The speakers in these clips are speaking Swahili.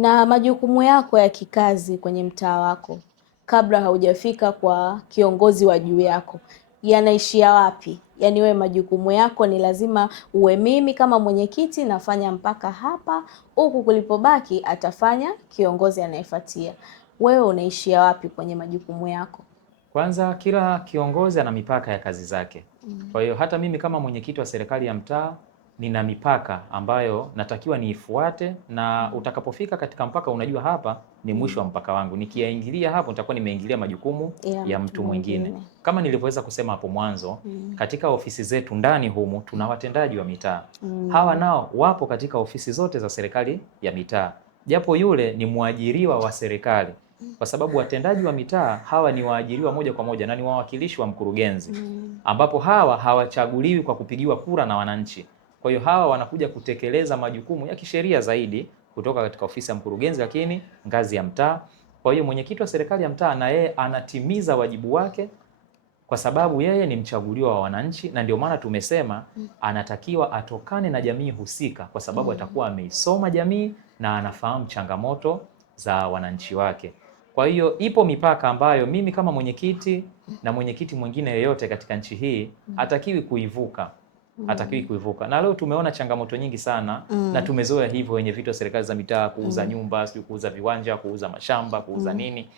Na majukumu yako ya kikazi kwenye mtaa wako kabla haujafika kwa kiongozi wa juu yako yanaishia wapi? Yaani wewe majukumu yako ni lazima uwe, mimi kama mwenyekiti nafanya mpaka hapa, huku kulipobaki atafanya kiongozi anayefuatia. Wewe unaishia wapi kwenye majukumu yako? Kwanza kila kiongozi ana mipaka ya kazi zake. Kwa hiyo hata mimi kama mwenyekiti wa serikali ya mtaa nina mipaka ambayo natakiwa niifuate, na utakapofika katika mpaka unajua hapa ni mwisho wa mpaka wangu. Nikiyaingilia hapo nitakuwa nimeingilia majukumu ya mtu mwingine. Kama nilivyoweza kusema hapo mwanzo, katika ofisi zetu ndani humu tuna watendaji wa mitaa. Hawa nao wapo katika ofisi zote za serikali ya mitaa. Japo yule ni mwajiriwa wa serikali, kwa sababu watendaji wa mitaa hawa ni waajiriwa moja kwa moja na ni wawakilishi wa mkurugenzi, ambapo hawa hawachaguliwi kwa kupigiwa kura na wananchi. Kwa hiyo hawa wanakuja kutekeleza majukumu ya kisheria zaidi kutoka katika ofisi ya mkurugenzi, lakini ngazi ya mtaa. Kwa hiyo mwenyekiti wa serikali ya mtaa na yeye anatimiza wajibu wake, kwa sababu yeye ni mchaguliwa wa wananchi, na ndio maana tumesema anatakiwa atokane na jamii husika, kwa sababu atakuwa ameisoma jamii na anafahamu changamoto za wananchi wake. Kwa hiyo ipo mipaka ambayo mimi kama mwenyekiti na mwenyekiti mwingine yeyote katika nchi hii hatakiwi kuivuka. Hatakiwi kuivuka. Na leo tumeona changamoto nyingi sana na tumezoea hivyo wenye vitu wa serikali za mitaa kuuza nyumba, sio kuuza viwanja, kuuza mashamba, kuuza nini.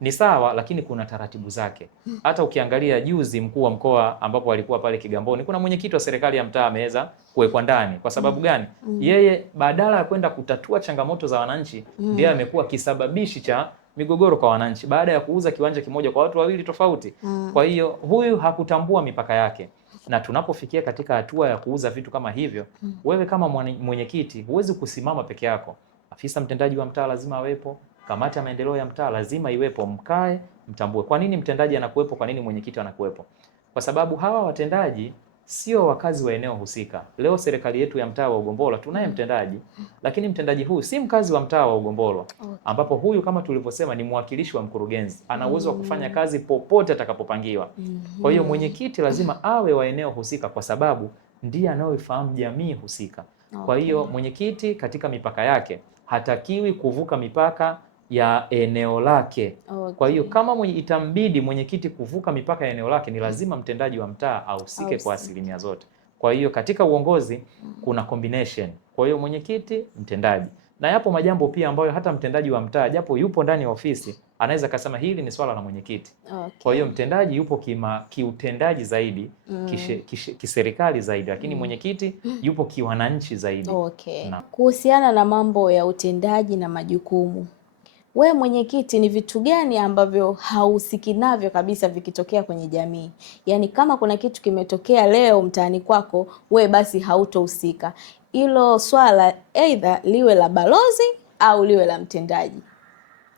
Ni sawa, lakini kuna taratibu zake. Hata ukiangalia juzi mkuu wa mkoa ambapo alikuwa pale Kigamboni, kuna mwenyekiti wa serikali ya mtaa ameweza kuwekwa ndani. Kwa sababu gani? Yeye badala ya kwenda kutatua changamoto za wananchi, ndiye amekuwa kisababishi cha migogoro kwa wananchi baada ya kuuza kiwanja kimoja kwa watu wawili tofauti. Kwa hiyo huyu hakutambua mipaka yake. Na tunapofikia katika hatua ya kuuza vitu kama hivyo, wewe kama mwenyekiti huwezi kusimama peke yako. Afisa mtendaji wa mtaa lazima awepo, kamati ya maendeleo ya mtaa lazima iwepo, mkae mtambue. Kwa nini mtendaji anakuwepo? Kwa nini mwenyekiti anakuwepo? Kwa sababu hawa watendaji sio wakazi wa eneo husika. Leo serikali yetu ya mtaa wa Ugombolwa tunaye mtendaji, lakini mtendaji huyu si mkazi wa mtaa wa Ugombolwa, ambapo huyu kama tulivyosema ni mwakilishi wa mkurugenzi, ana uwezo wa kufanya kazi popote atakapopangiwa. Kwa hiyo mwenyekiti lazima awe wa eneo husika, kwa sababu ndiye anayefahamu jamii husika. Kwa hiyo mwenyekiti katika mipaka yake hatakiwi kuvuka mipaka ya eneo lake. Kwa hiyo kama itambidi mwenyekiti kuvuka mipaka ya eneo lake, ni lazima mtendaji wa mtaa ahusike kwa asilimia zote. Kwa hiyo katika uongozi kuna combination. Kwa hiyo mwenyekiti, mtendaji. Na yapo majambo pia ambayo hata mtendaji wa mtaa japo yupo ndani ya ofisi anaweza kasema hili ni swala la mwenyekiti. Kwa hiyo mtendaji yupo kiutendaji zaidi, kiserikali zaidi, lakini mwenyekiti yupo kiwananchi zaidi. Kuhusiana na mambo ya utendaji na majukumu, we mwenyekiti, ni vitu gani ambavyo hahusiki navyo kabisa vikitokea kwenye jamii? Yaani kama kuna kitu kimetokea leo mtaani kwako, we basi hautohusika. Hilo swala either liwe la balozi au liwe la mtendaji,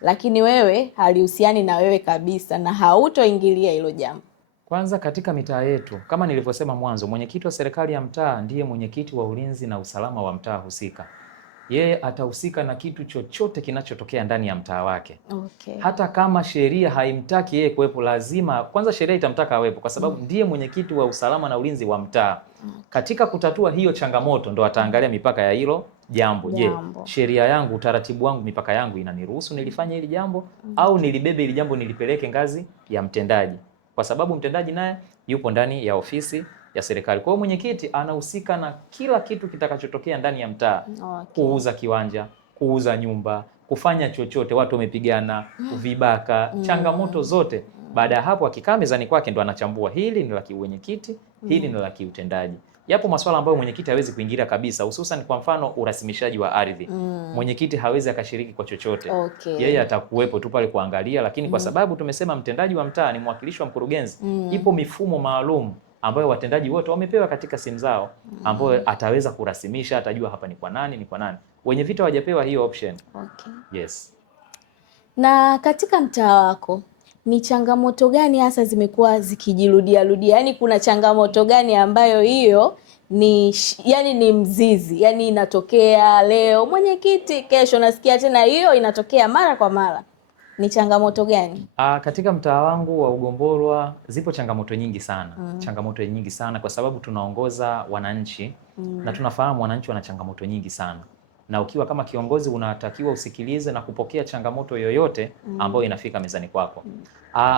lakini wewe halihusiani na wewe kabisa na hautoingilia hilo jambo. Kwanza katika mitaa yetu, kama nilivyosema mwanzo, mwenyekiti wa serikali ya mtaa ndiye mwenyekiti wa ulinzi na usalama wa mtaa husika. Yeye atahusika na kitu chochote kinachotokea ndani ya mtaa wake. Hata kama sheria haimtaki yeye kuwepo, lazima kwanza sheria itamtaka awepo, kwa sababu ndiye mwenyekiti wa usalama na ulinzi wa mtaa. Katika kutatua hiyo changamoto ndo ataangalia mipaka ya hilo jambo. Je, sheria yangu, utaratibu wangu, mipaka yangu inaniruhusu nilifanye hili jambo au nilibebe hili jambo nilipeleke ngazi ya mtendaji? Kwa sababu mtendaji naye yupo ndani ya ofisi ya serikali. Kwa hiyo mwenyekiti anahusika na kila kitu kitakachotokea ndani ya mtaa. Kuuza kiwanja, kuuza nyumba, kufanya chochote, watu wamepigana, vibaka, changamoto zote. Baada ya hapo akikaa mezani kwake ndo anachambua, hili ni la kiuwenyekiti, hili ni la kiutendaji. Yapo masuala ambayo mwenyekiti hawezi kuingilia kabisa, hususan kwa mfano urasimishaji wa ardhi. Mwenyekiti hawezi akashiriki kwa chochote. Yeye atakuwepo tu pale kuangalia, lakini kwa sababu tumesema mtendaji wa mtaa ni mwakilishi wa mkurugenzi, ipo mifumo maalum ambayo watendaji wote wamepewa katika simu zao, ambayo ataweza kurasimisha, atajua hapa ni kwa nani, ni kwa nani. Wenye vita hawajapewa hiyo option. Yes. Na katika mtaa wako ni changamoto gani hasa zimekuwa zikijirudia? Yaani kuna changamoto gani ambayo hiyo ni mzizi, yani inatokea leo mwenyekiti, kesho nasikia tena hiyo inatokea mara kwa mara? Ni changamoto gani? Katika mtaa wangu wa Ugombolwa zipo changamoto nyingi sana. Changamoto nyingi sana kwa sababu tunaongoza wananchi na tunafahamu wananchi wana changamoto nyingi sana. na ukiwa kama kiongozi unatakiwa usikilize na kupokea changamoto yoyote ambayo inafika mezani kwako.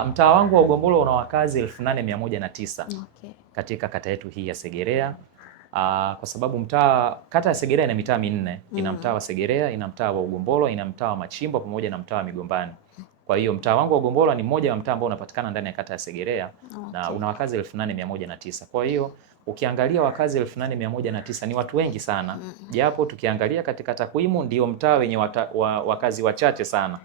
Mtaa wangu wa Ugombolo una wakazi 8109 Okay. katika kata yetu hii ya Segerea. Kwa sababu kata ya Segerea ina mitaa minne. Ina mtaa wa Segerea, ina mtaa wa Ugombolo, ina mtaa wa Machimbo pamoja na mtaa wa Migombani. Kwa hiyo mtaa wangu wa Ugombolo ni mmoja wa mtaa ambao unapatikana ndani ya kata ya Segerea. Na una wakazi 8109. Kwa hiyo ukiangalia wakazi 8109 ni watu wengi sana. Japo tukiangalia katika takwimu ndio mtaa wenye wakazi wachache sana.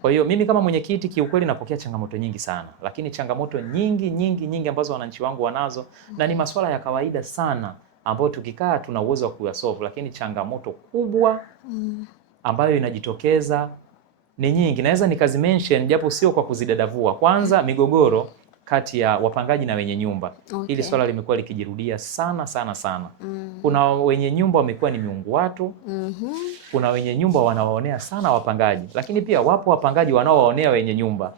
Kwa hiyo mimi kama mwenyekiti kiukweli napokea changamoto nyingi sana, lakini changamoto nyingi ambazo wananchi wangu wanazo na ni masuala ya kawaida sana ambayo tukikaa tuna uwezo wa kuyasolve, lakini changamoto kubwa ambayo inajitokeza ni nyingi. Naweza nikazimention japo sio kwa kuzidadavua. Kwanza, migogoro kati ya wapangaji na wenye nyumba. Hili swala limekuwa likijirudia sana. Kuna wenye nyumba wamekuwa ni miungu watu. Kuna wenye nyumba wanawaonea sana wapangaji, lakini pia wapo wapangaji wanaowaonea wenye nyumba.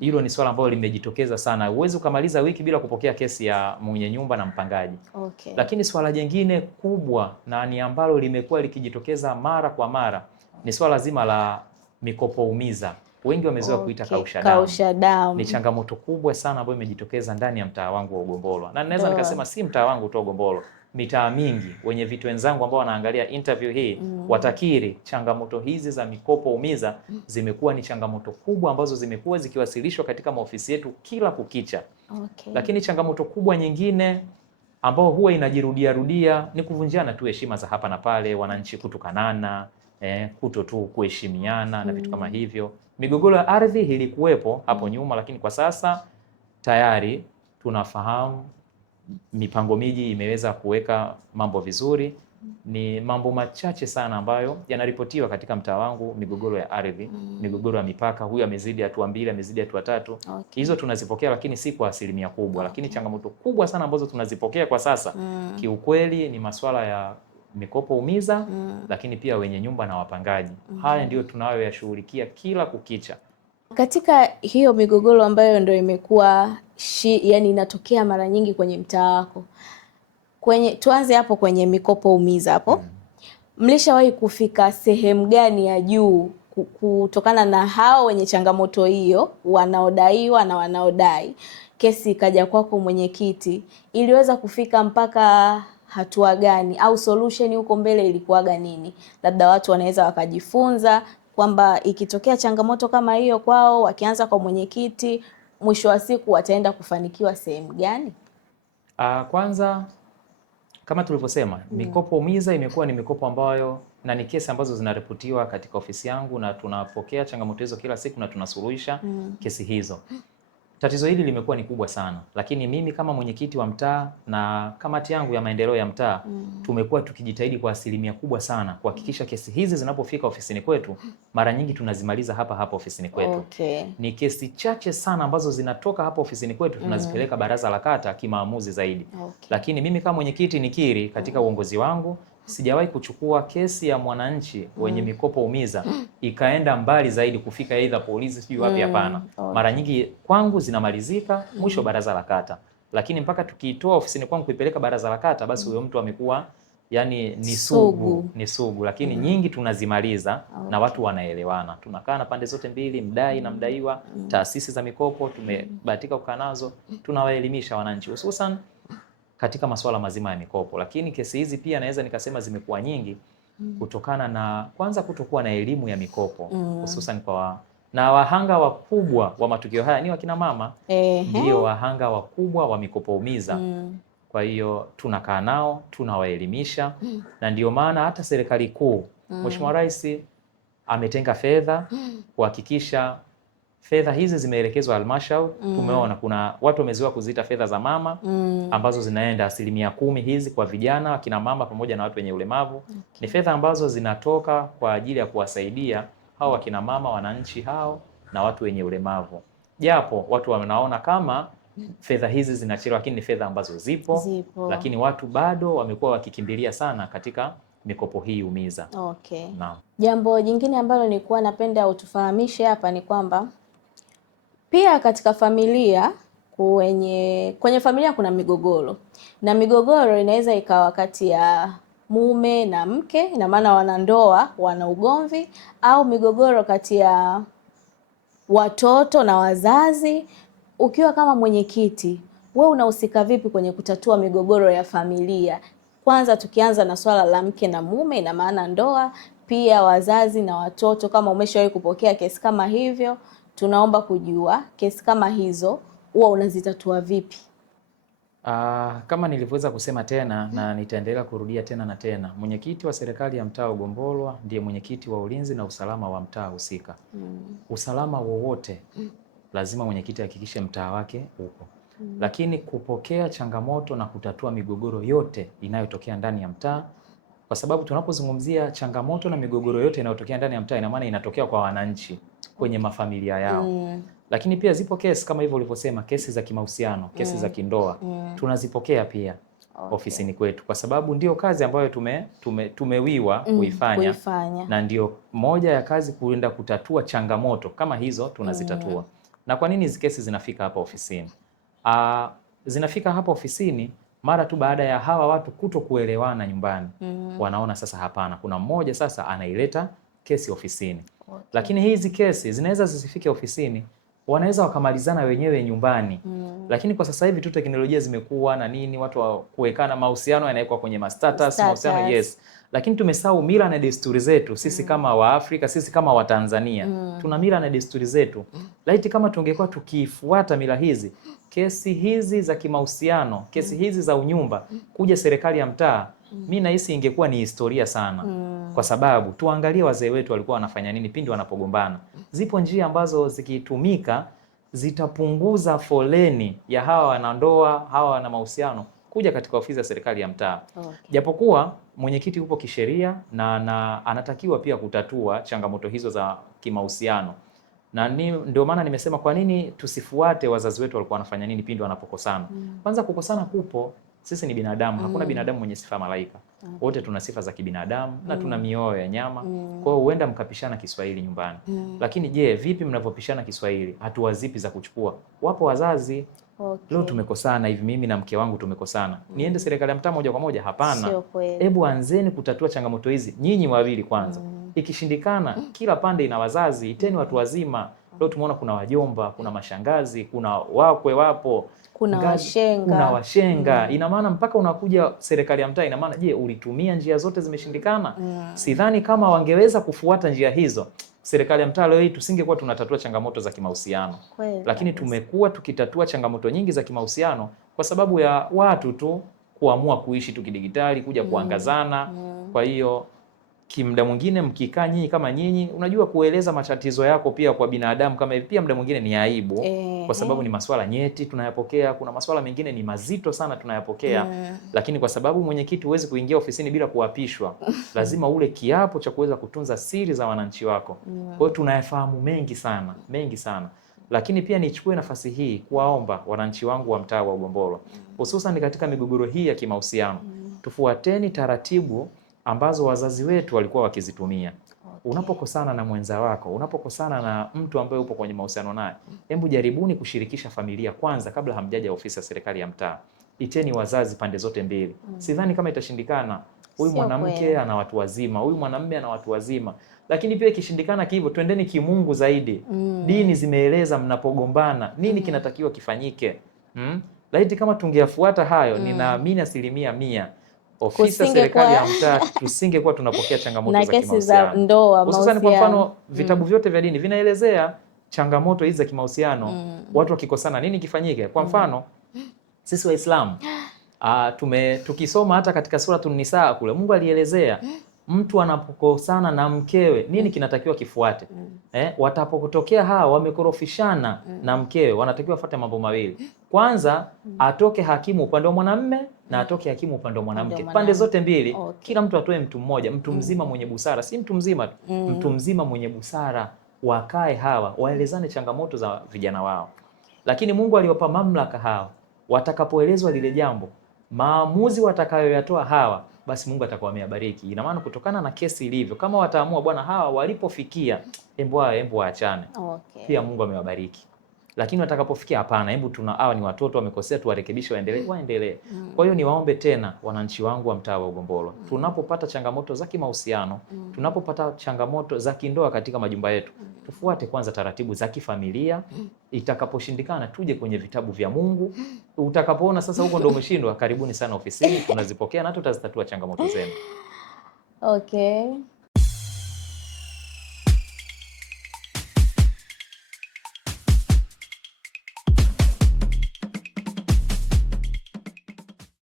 Hilo ni swala ambalo limejitokeza sana. Huwezi ukamaliza wiki bila kupokea kesi ya mwenye nyumba na mpangaji. Lakini swala jingine kubwa na ni ambalo limekuwa likijitokeza mara kwa mara ni swala zima la mikopo umiza. Wengi wamezoea kuita kausha damu. Ni changamoto kubwa sana ambayo imejitokeza ndani ya mtaa wangu wa Ugombolo. Na naweza nikasema si mtaa wangu tu Ugombolo, mitaa mingi. Wenye vitu wenzangu ambao wanaangalia interview hii watakiri changamoto hizi za mikopo umiza zimekuwa ni changamoto kubwa ambazo zimekuwa zikiwasilishwa katika maofisi yetu kila kukicha. Lakini changamoto kubwa nyingine ambao huwa inajirudia ni kuvunjiana tu heshima za hapa na pale, wananchi kutukanana, kuto tu kuheshimiana na vitu kama hivyo. Migogoro ya ardhi ilikuwepo hapo nyuma, lakini kwa sasa tayari tunafahamu mipango miji imeweza kuweka mambo vizuri. Ni mambo machache sana ambayo yanaripotiwa katika mtaa wangu, migogoro ya ardhi, migogoro ya mipaka, huyu amezidi hatua 2, amezidi hatua 3. Hizo tunazipokea lakini si kwa asilimia kubwa. Lakini changamoto kubwa sana ambazo tunazipokea kwa sasa kiukweli ni masuala ya mikopo umiza, lakini pia wenye nyumba na wapangaji. Haya ndio tunayoyashughulikia kila kukicha. Katika hiyo migogoro ambayo ndio imekuwa yani inatokea mara nyingi kwenye mtaa wako, tuanze hapo kwenye mikopo umiza hapo. Mlishawahi kufika sehemu gani ya juu kutokana na hao wenye changamoto hiyo, wanaodaiwa na wanaodai, kesi ikaja kwako mwenyekiti, iliweza kufika mpaka hatua gani au solution huko mbele ilikuwaga nini? Labda watu wanaweza wakajifunza kwamba ikitokea changamoto kama hiyo kwao, wakianza kwa mwenyekiti, mwisho wa siku wataenda kufanikiwa sehemu gani? Kwanza kama tulivyosema, mikopo umiza imekuwa ni mikopo ambayo na ni kesi ambazo zinaripotiwa katika ofisi yangu na tunapokea changamoto hizo kila siku na tunasuluhisha kesi hizo. Tatizo hili limekuwa ni kubwa sana, lakini mimi kama mwenyekiti wa mtaa na kamati yangu ya maendeleo ya mtaa tumekuwa tukijitahidi kwa asilimia kubwa sana kuhakikisha kesi hizi zinapofika ofisini kwetu mara nyingi tunazimaliza hapa ofisini kwetu. Ni kesi chache sana ambazo zinatoka hapa ofisini kwetu tunazipeleka baraza la kata kimaamuzi zaidi. Lakini mimi kama mwenyekiti nikiri katika uongozi wangu sijawahi kuchukua kesi ya mwananchi wenye mikopo umiza ikaenda mbali zaidi kufika aidha polisi sijui wapi, hapana. Mara nyingi kwangu zinamalizika mwisho baraza la kata. Lakini mpaka tukiitoa ofisini kwangu kuipeleka baraza la kata basi huyo mtu amekuwa yani ni sugu. Lakini nyingi tunazimaliza na watu wanaelewana. Tunakaa na pande zote mbili, mdai na mdaiwa, taasisi za mikopo tumebahatika kukaa nazo, tunawaelimisha wananchi hususan katika masuala mazima ya mikopo. Lakini kesi hizi pia naweza nikasema zimekuwa nyingi kutokana na kwanza kutokuwa na elimu ya mikopo hususan na wahanga wakubwa wa matukio haya ni wakina mama. Ndio wahanga wakubwa wa mikopo umiza. Kwa hiyo tunakaa nao, tunawaelimisha na ndio maana hata serikali kuu Mheshimiwa Rais ametenga fedha kuhakikisha fedha hizi zimeelekezwa halmashauri. Tumeona kuna watu wamezoea kuziita fedha za mama ambazo zinaenda 10% hizi kwa vijana, wakina mama pamoja na watu wenye ulemavu. Ni fedha ambazo zinatoka kwa ajili ya kuwasaidia hao wakina mama, wananchi hao na watu wenye ulemavu. Japo watu wanaona kama fedha hizi zinachelewa, lakini ni fedha ambazo zipo. Lakini watu bado wamekuwa wakikimbilia sana katika mikopo hii umiza. Naam. Jambo jingine ambalo nilikuwa napenda utufahamishe hapa ni kwamba pia katika familia kwenye familia kuna migogoro. Na migogoro inaweza ikawa kati ya mume na mke, ina maana wanandoa wana ugomvi, au migogoro kati ya watoto na wazazi. Ukiwa kama mwenyekiti, wewe unahusika vipi kwenye kutatua migogoro ya familia? Kwanza tukianza na swala la mke na mume, ina maana ndoa, pia wazazi na watoto. Kama umeshawahi kupokea kesi kama hivyo, tunaomba kujua kesi kama hizo huwa unazitatua vipi? Kama nilivyoweza kusema tena na nitaendelea kurudia tena na tena, mwenyekiti wa serikali ya mtaa Ugombolwa ndiye mwenyekiti wa ulinzi na usalama wa mtaa husika. Usalama wowote lazima mwenyekiti ahakikishe mtaa wake upo. Lakini kupokea changamoto na kutatua migogoro yote inayotokea ndani ya mtaa, kwa sababu tunapozungumzia changamoto na migogoro yote inayotokea ndani ya mtaa, ina maana inatokea kwa wananchi kwenye mafamilia yao. Lakini pia zipo kesi kama hivyo ulivyosema, kesi za kimahusiano, kesi za kindoa, tunazipokea pia ofisini kwetu, kwa sababu ndio kazi ambayo tumewiwa kuifanya, na ndio moja ya kazi kuenda kutatua changamoto kama hizo tunazitatua. Na kwa nini hizi kesi zinafika hapa ofisini? Zinafika hapa ofisini mara tu baada ya hawa watu kuto kuelewana nyumbani. Wanaona sasa hapana, kuna mmoja sasa anaileta kesi ofisini. Lakini hizi kesi zinaweza zisifike ofisini, wanaweza wakamalizana wenyewe nyumbani. Lakini kwa sasa hivi tu teknolojia zimekuwa na nini, watu wa kuwekana, mahusiano yanawekwa kwenye status, mahusiano yes. Lakini tumesahau mila na desturi zetu sisi kama Waafrika, sisi kama Watanzania. Tuna mila na desturi zetu. Laiti kama tungekuwa tukifuata mila hizi, kesi hizi za kimahusiano, kesi hizi za unyumba kuja serikali ya mtaa, mimi nahisi ingekuwa ni historia sana. Kwa sababu tuangalie wazee wetu walikuwa wanafanya nini pindi wanapogombana. Zipo njia ambazo zikitumika zitapunguza foleni ya hawa wanandoa, hawa wana mahusiano kuja katika ofisi ya serikali ya mtaa. Japokuwa mwenyekiti yupo kisheria na anatakiwa pia kutatua changamoto hizo za kimahusiano. Na ndio maana nimesema kwa nini tusifuate wazazi wetu walikuwa wanafanya nini pindi wanapokosana. Kwanza kukosana kupo, sisi ni binadamu, hakuna binadamu mwenye sifa malaika. Wote tuna sifa za kibinadamu na tuna mioyo ya nyama. Kwa hiyo huenda mkapishana Kiswahili nyumbani. Lakini je, vipi mnavyopishana Kiswahili? Hatua zipi za kuchukua? Wapo wazazi, leo tumekosana hivi, mimi na mke wangu tumekosana. Niende serikali ya mtaa moja kwa moja? Hapana. Hebu anzeni kutatua changamoto hizi nyinyi wawili kwanza. Ikishindikana, kila pande ina wazazi, iteni watu wazima. Leo tumeona kuna wajomba, kuna mashangazi, kuna wakwe wapo, kuna washenga. Ina maana mpaka unakuja serikali ya mtaa, ina maana je, ulitumia njia zote zimeshindikana? Sidhani kama wangeweza kufuata njia hizo, serikali ya mtaa leo hii tusingekuwa tunatatua changamoto za kimahusiano. Lakini tumekuwa tukitatua changamoto nyingi za kimahusiano kwa sababu ya watu tu kuamua kuishi tu kidigitali, kuja kuangazana. Kwa hiyo kimda mwingine mkikaa nyinyi kama nyinyi, unajua kueleza matatizo yako pia kwa binadamu kama hivi, pia mda mwingine ni aibu. Kwa sababu ni masuala nyeti tunayapokea, kuna masuala mengine ni mazito sana tunayapokea. Lakini kwa sababu mwenyekiti huwezi kuingia ofisini bila kuapishwa, lazima ule kiapo cha kuweza kutunza siri za wananchi wako. Kwa hiyo tunayafahamu mengi sana, mengi sana. Lakini pia nichukue nafasi hii kuwaomba wananchi wangu wa mtaa wa Ugombolwa, hususan katika migogoro hii ya kimahusiano, tufuateni taratibu ambazo wazazi wetu walikuwa wakizitumia. Unapokosana na mwenza wako, unapokosana na mtu ambaye upo kwenye mahusiano naye, hebu jaribuni kushirikisha familia kwanza kabla hamjaja ofisi ya serikali ya mtaa. Iteni wazazi pande zote mbili. Sidhani kama itashindikana. Huyu mwanamke ana watu wazima, huyu mwanamume ana watu wazima. Lakini pia ikishindikana hivyo, twendeni kimungu zaidi. Dini zimeeleza mnapogombana nini kinatakiwa kifanyike. Laiti kama tungeyafuata hayo, ninaamini 100% ofisi ya serikali ya mtaa tusingekuwa tunapokea changamoto za kimahusiano. Hususan kwa mfano vitabu vyote vya dini vinaelezea changamoto hizi za kimahusiano. Watu wakikosana nini kifanyike? Kwa mfano sisi Waislamu tukisoma hata katika Suratul Nisaa kule, Mungu alielezea mtu anapokosana na mkewe nini kinatakiwa kifuate. Watapotokea hawa wamekorofishana na mkewe, wanatakiwa fuate mambo mawili. Kwanza atoke hakimu upande wa mwanamume na atoke hakimu upande wa mwanamke. Pande zote mbili, kila mtu atoe mtu mmoja, mtu mzima mwenye busara, si mtu mzima tu, mtu mzima mwenye busara. Wakae hawa, waelezane changamoto za vijana wao. Lakini Mungu aliwapa mamlaka hawa, watakapoelezwa lile jambo, maamuzi watakayoyatoa hawa, basi Mungu atakuwa ameyabariki. Ina maana kutokana na kesi ilivyo, kama wataamua bwana hawa walipofikia embo waachane, pia Mungu amewabariki. lakini watakapofikia hapana, hebu hawa ni watoto wamekosea, tuwarekebishe, waendelee. Kwa hiyo niwaombe tena wananchi wangu wa mtaa wa Ugombolo, tunapopata changamoto za kimahusiano, tunapopata changamoto za kindoa katika majumba yetu, tufuate kwanza taratibu za kifamilia. Itakaposhindikana tuje kwenye vitabu vya Mungu. Utakapoona sasa huko ndio umeshindwa, karibuni sana ofisini, tunazipokea na tutazitatua changamoto zenu. Okay.